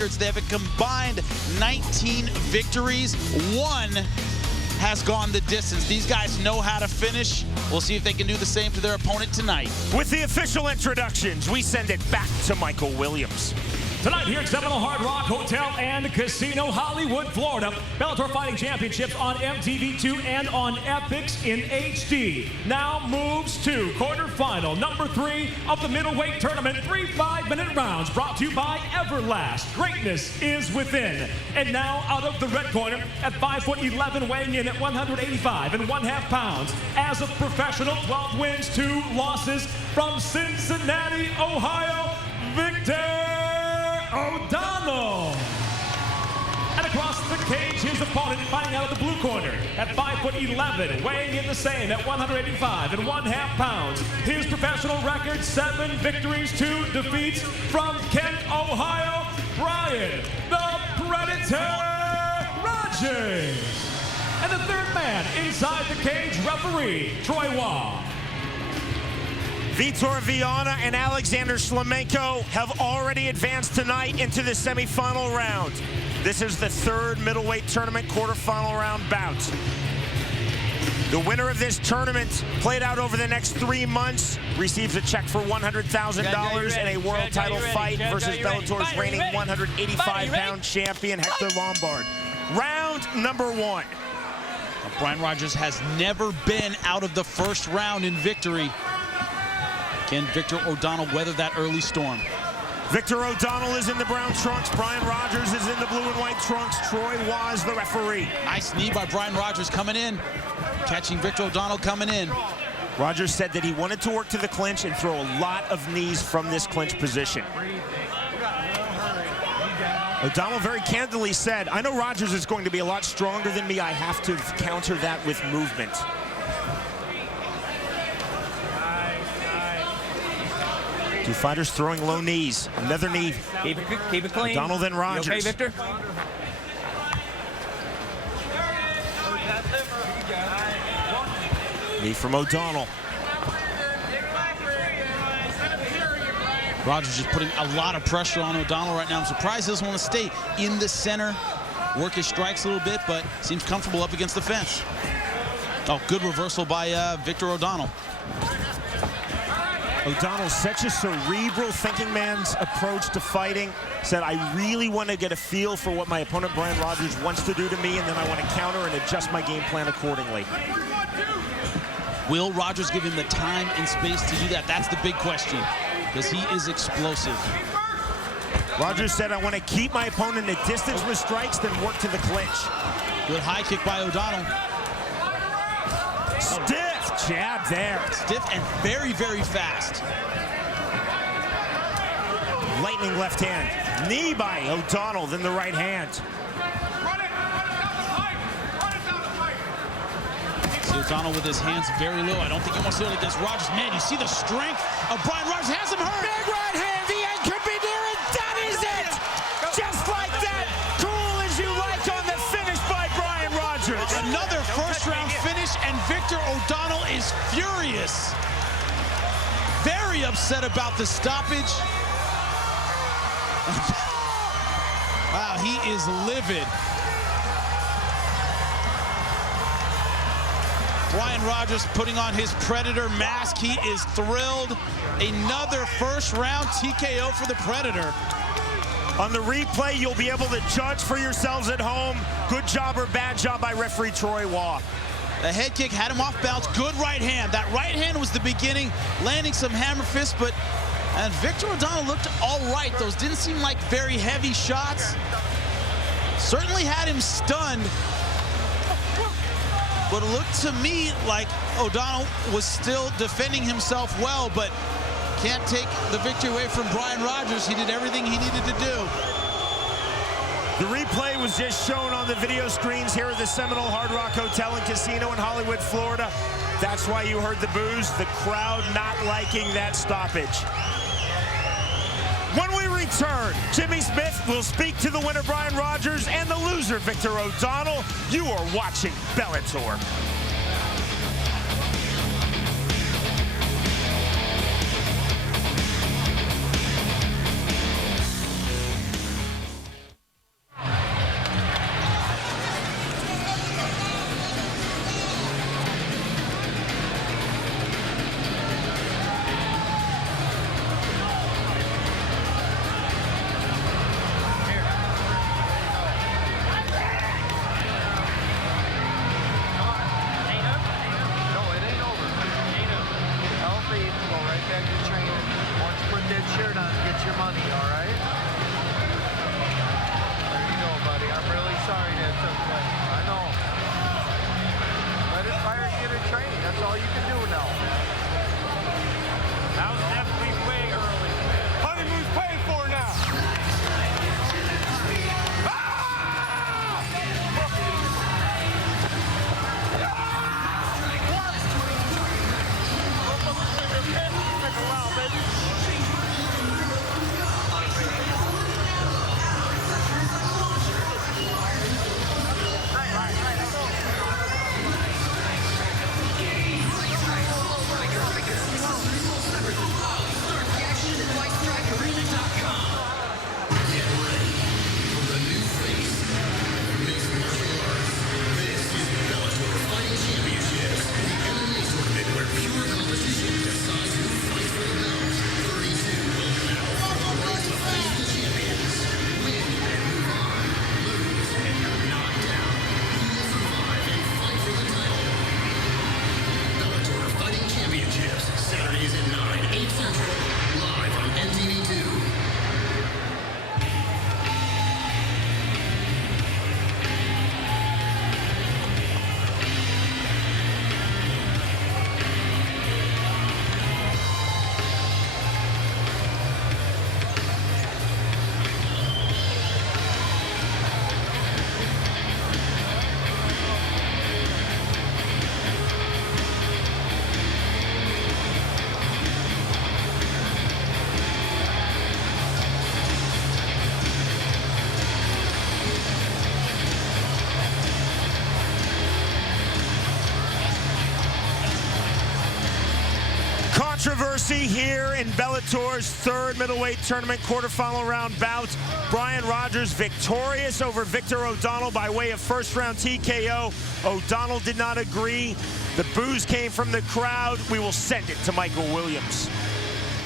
records. They have a combined 19 victories. One has gone the distance. These guys know how to finish. We'll see if they can do the same to their opponent tonight. With the official introductions, we send it back to Michael Williams. Tonight here at Seminole Hard Rock Hotel and Casino, Hollywood, Florida. Bellator Fighting Championships on MTV2 and on Epix in HD. Now moves to quarterfinal number 3 of the middleweight tournament. 3 5-minute rounds brought to you by Everlast. Greatness is within. And now out of the red corner at 5'11", weighing in at 185 1/2 pounds. As a professional, 12 wins, 2 losses, from Cincinnati, Ohio, Victor O'Donnell. And across the cage, his opponent fighting out of the blue corner at 5'11", weighing in the same at 185 1/2 pounds. His professional record, 7 victories, 2 defeats, from Kent, Ohio, Brian the Predator Rogers. And the third man inside the cage, referee Troy Waugh. Vitor Viana and Alexander Shlemenko have already advanced tonight into the semifinal round. This is the 3rd middleweight tournament quarterfinal round bout. The winner of this tournament, played out over the next 3 months, receives a check for $100,000 and a world title fight versus Bellator's reigning 185-pound champion, Hector Lombard. Round number 1. Brian Rogers has never been out of the first round in victory. Can Victor O'Donnell weather that early storm? Victor O'Donnell is in the brown trunks. Brian Rogers is in the blue and white trunks. Troy Waugh is the referee. Nice knee by Brian Rogers coming in. Catching Victor O'Donnell coming in. Rogers said that he wanted to work to the clinch and throw a lot of knees from this clinch position. O'Donnell very candidly said, I know Rogers is going to be a lot stronger than me. I have to counter that with movement. Two fighters throwing low knees. Another knee. Keep it clean. O'Donnell then Rogers. You okay, Victor? Knee from O'Donnell. Rogers just putting a lot of pressure on O'Donnell right now. I'm surprised he doesn't want to stay in the center, work his strikes a little bit, but seems comfortable up against the fence. Oh, good reversal by Victor O'Donnell. O'Donnell's such a cerebral thinking man's approach to fighting. Said, I really want to get a feel for what my opponent Brian Rogers wants to do to me, and then I want to counter and adjust my game plan accordingly. Will Rogers give him the time and space to do that? That's the big question, because he is explosive. Rogers said, I want to keep my opponent at distance with strikes, then work to the clinch. Good high kick by O'Donnell. Stiff jab there. Stiff and very, very fast. Lightning left hand. Knee by O'Donnell, then the right hand. See O'Donnell with his hands very low. I don't think he wants to do it against Rogers. Man, you see the strength of Brian Rogers. Has him hurt. Big right hand. The end could be near, and that is it. Just like that. Cool as you like on the finish by Brian Rogers. Another first-round finish, and Victor O'Donnell is furious. Very upset about the stoppage. Wow, he is livid. Brian Rogers putting on his Predator mask. He is thrilled. Another first-round TKO for the Predator. On the replay, you'll be able to judge for yourselves at home. Good job or bad job by referee Troy Waugh. The head kick had him off balance. Good right hand. That right hand was the beginning, landing some hammer fists, but and Victor O'Donnell looked all right. Those didn't seem like very heavy shots. Certainly had him stunned. But it looked to me like O'Donnell was still defending himself well, but can't take the victory away from Brian Rogers. He did everything he needed to do. The replay was just shown on the video screens here at the Seminole Hard Rock Hotel and Casino in Hollywood, Florida. That's why you heard the boos, the crowd not liking that stoppage. When we return, Jimmy Smith will speak to the winner, Brian Rogers, and the loser, Victor O'Donnell. You are watching Bellator. money, all right? There you go, buddy. I'm really sorry that took place. I know. Let it fire and get it trained. That's all you can do now. That was definitely way early. Honeymoon's paid for now. Saturdays at 9, 8 Central, live on MTV2. Controversy here in Bellator's third middleweight tournament quarterfinal round bout. Brian Rogers victorious over Victor O'Donnell by way of first round TKO. O'Donnell did not agree. The boos came from the crowd. We will send it to Michael Williams.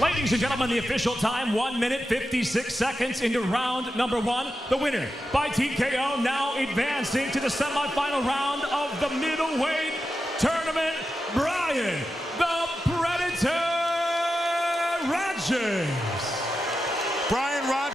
Ladies and gentlemen, the official time, 1 minute 56 seconds into round number 1. The winner by TKO, now advancing to the semifinal round of the middleweight tournament, Brian the Predator Rogers. Brian Rogers.